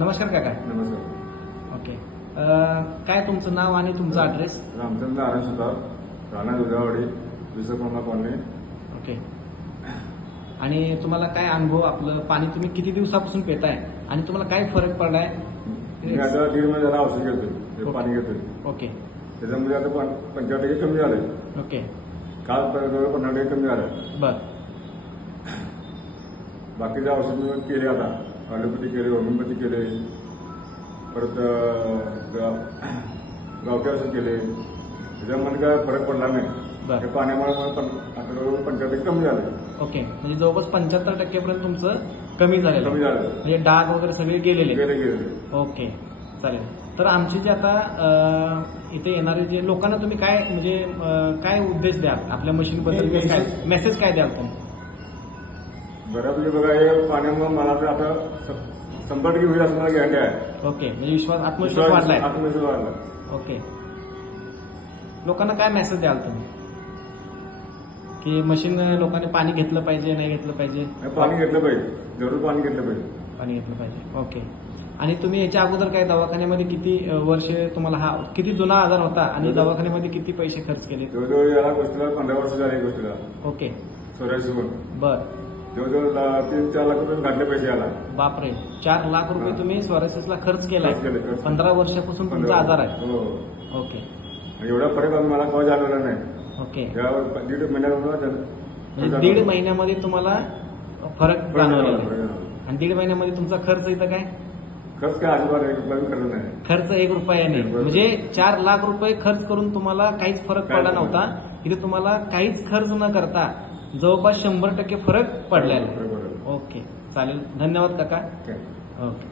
नमस्कार काका. नमस्कार. ओके. काय तुमचं नाव आणि तुमचा ऍड्रेस? रामचंद्र आनंद सुतार, राणा दुधावाडी, विसरकोंडा कॉलनी. ओके. आणि तुम्हाला काय अनुभव, आपलं पाणी तुम्ही किती दिवसापासून पिताय आणि तुम्हाला काय फरक पडलाय? मी आता 1.5 महिने झाला औषध घेतोय, पाणी घेतोय. ओके. त्याच्यामध्ये आता 95% कमी झालंय. ओके. काल 15% कमी झालं. बर. बाकीचे औषध मी केले, आता ॲलोपॅथी केले, होमिओपॅथी केले, परत गावठी औषध केले. त्याच्यामध्ये काय फरक पडला नाही. बरं. पाण्यामुळे आता 95% कमी झालं. ओके. म्हणजे जवळपास 75% पर्यंत तुमचं कमी झालेलं कमी झालं. म्हणजे डाग वगैरे सगळे गेलेले. गेले. ओके, चालेल. तर आमचे जे आता इथे येणारे जे लोकांना तुम्ही काय म्हणजे काय उद्देश द्याल आपल्या मशीन बद्दल, काय मेसेज काय द्याल तुम्ही? बऱ्यापैकी बघा, हे पाण्यामुळे मला तर आता 100% होईल असं मला गॅरंटी आहे. ओके. म्हणजे आत्मविश्वास वाढलाय. आत्मविश्वास वाढला. ओके. लोकांना काय मेसेज द्याल तुम्ही की मशीन लोकांनी पाणी घेतलं पाहिजे, नाही घेतलं पाहिजे? पाणी घेतलं पाहिजे, जरूर पाणी घेतलं पाहिजे. पाणी घेतलं पाहिजे. ओके. आणि तुम्ही याच्या अगोदर काय दवाखान्यामध्ये किती वर्षे, तुम्हाला हा किती जुना आजार होता आणि दवाखान्यामध्ये किती पैसे खर्च केले? जवळजवळ याला गोष्टीला 15 वर्ष झाली गोष्टीला. ओके. सोऱ्याशी बर. जवळजवळ 3-4 लाख रुपये घातले पैसे याला. बापरे, 4 लाख रुपये तुम्ही स्वराशीला खर्च केलाय. 15 वर्षापासून तुमचा आजार आहे. हो. ओके. एवढा फरक मला कवा जाणवला नाही. ओके. 1.5 महिन्यात म्हणजे 1.5 महिन्यामध्ये तुम्हाला फरक जाणवलेला आहे. आणि 1.5 महिन्यामध्ये तुमचा खर्च इथं काय? खर्च काय अजिबात 1 रुपया खर्च नाही. खर्च 1 रुपया नाही. म्हणजे 4 लाख रुपये खर्च करून तुम्हाला काहीच फरक पडला नव्हता. इथे तुम्हाला काहीच खर्च न करता जवळपास 100% फरक पडलेला. ओके, चालेल. धन्यवाद काका. ओके.